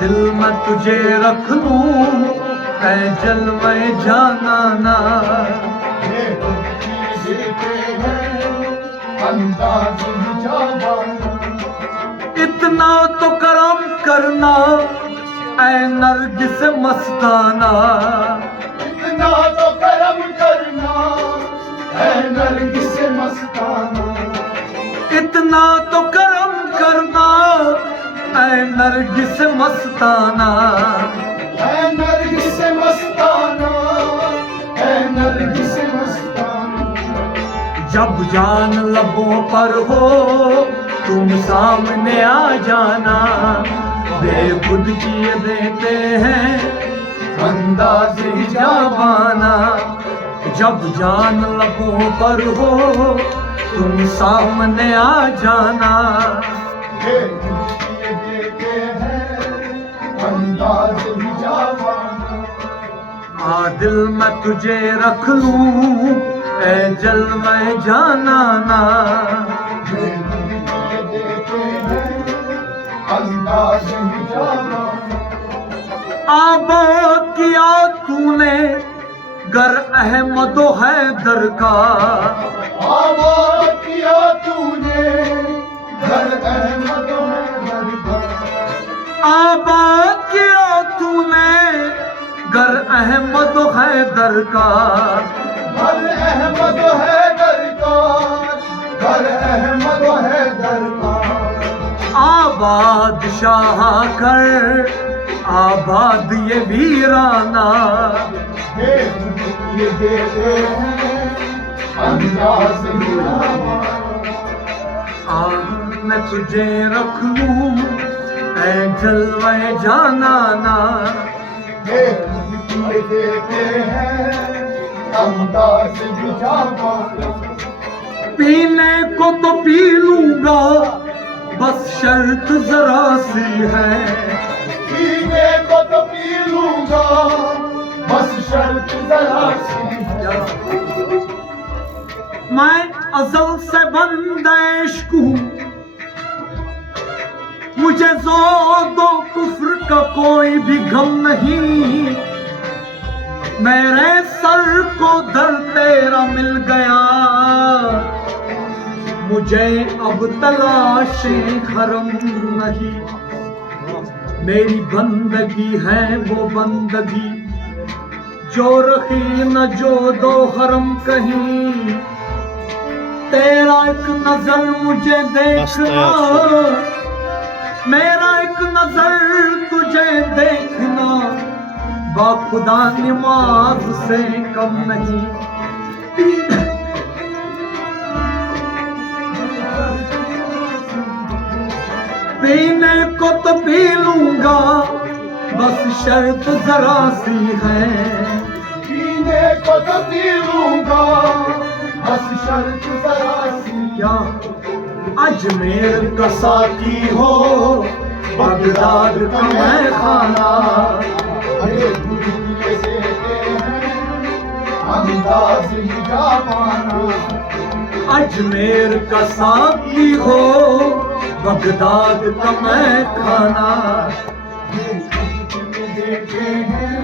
दिल में तुझे रख लूं ऐ जलवे जानाना। ये देते हैं अंदाज जवाना। इतना तो करम करना ऐ नरगिस मस्ताना। इतना तो करम करना ऐ नरगिस मस्ताना। इतना तो करम करना ऐ नरगिस मस्ताना। ऐ नरगिस मस्ताना, ऐ नरगिस मस्ताना। जब जान लबों पर हो तुम सामने आ जाना। बेखुद किए देते हैं अंदाज जावाना। जब जान लबों पर हो तुम सामने आ जाना। ये देते हैं अंदाज जवाना। आ दिल में तुझे रख लूं ऐ जलवे जानाना। ये देते हैं अंदाज जवाना। आबाद किया तूने गर अहमदो हैदर का। आबाद किया तूने घर अहमद हैदर का। आबाद किया तूने गर अहमद हैदर का। घर अहमद हैदर का, घर अहमद हैदर का। आबाद शाह कर आबाद ये वीराना। ये देते हैं अंदाज जवाना। मैं तुझे रख लूं ऐ जलवे जानाना। ये देते हैं अंदाज जवाना। पीने को तो पी लूंगा बस शर्त जरा सी है। पीने को तो पी लूंगा बस शर्त जरा सी है। मैं अज़ल से बंदे इश्क हूँ। मुझे ज़ोदो कुफ्र का कोई भी गम नहीं। मेरे सर को दर तेरा मिल गया। मुझे अब तलाशे खरम नहीं। मेरी बंदगी है वो बंदगी जो रखी न जो दो हरम कहीं। तेरा एक नजर मुझे देखना, मेरा एक नजर तुझे देखना बाखुदा नमाज से कम नहीं। पीने को तो पी लूंगा बस शर्त जरा सी है। पीने को तो पी लूंगा बस शर्त जरा सी। क्या अजमेर का साथी हो बगदाद का मैं खाना। अरे ये देते हैं अंदाज जवाना। अजमेर का साथी हो बगदाद का मैं खाना। देते हैं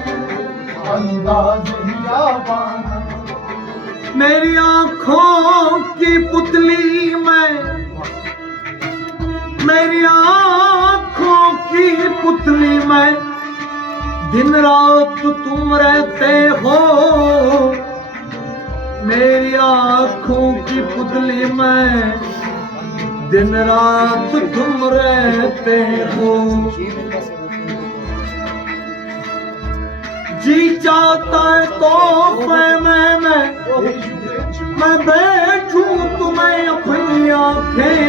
अंदाज जवाना। मेरी आंखों की पुतली में, मेरी आंखों की पुतली में दिन रात तुम रहते हो। मेरी आंखों की पुतली में दिन रात तुम रहते हो। जी चाहता है तो मैं बैठूं तुम्हें अपनी आंखें।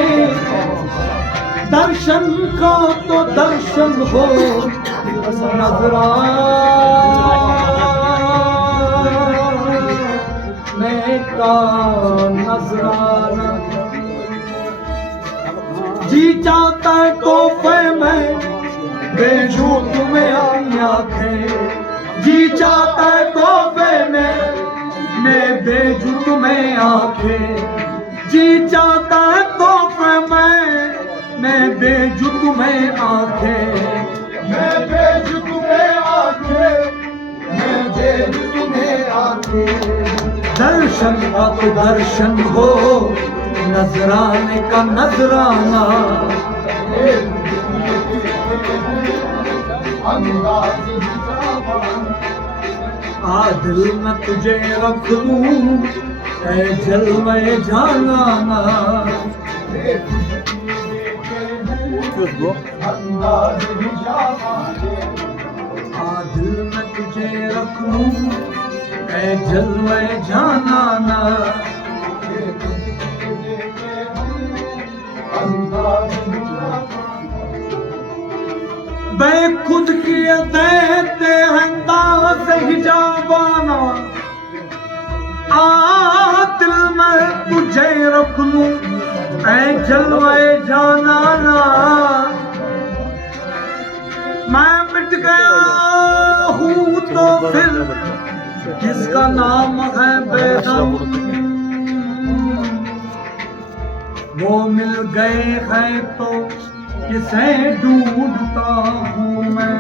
दर्शन का तो दर्शन हो नजराने का नजराना। जी चाहता है तो मैं भेजूं तुम्हें अपनी आंखें। जी चाहता है तो मैं भेजूं तुम्हें आंखें। जी चाहता है तो मैं भेजूं तुम्हें आंखें। मैं तुम्हें आते दर्शन का तो दर्शन हो, नजराने का नजराना। अंदाज हिजाबान आ दिल में तुझे रख लूं, ऐ जलवे जानाना। अंदाज हिजाबान आ दिल में तुझे रख लूं, ऐ जलवे जानाना। अंदाज हिजाबान मैं खुद की देते अंदाज हिजाबाना। आ दिल में तुझे रख लूं, ऐ जलवे जानाना। मैं मिट गया हूँ तो फिर किसका नाम है बेदम। वो मिल गए हैं तो किसे ढूंढता हूँ मैं।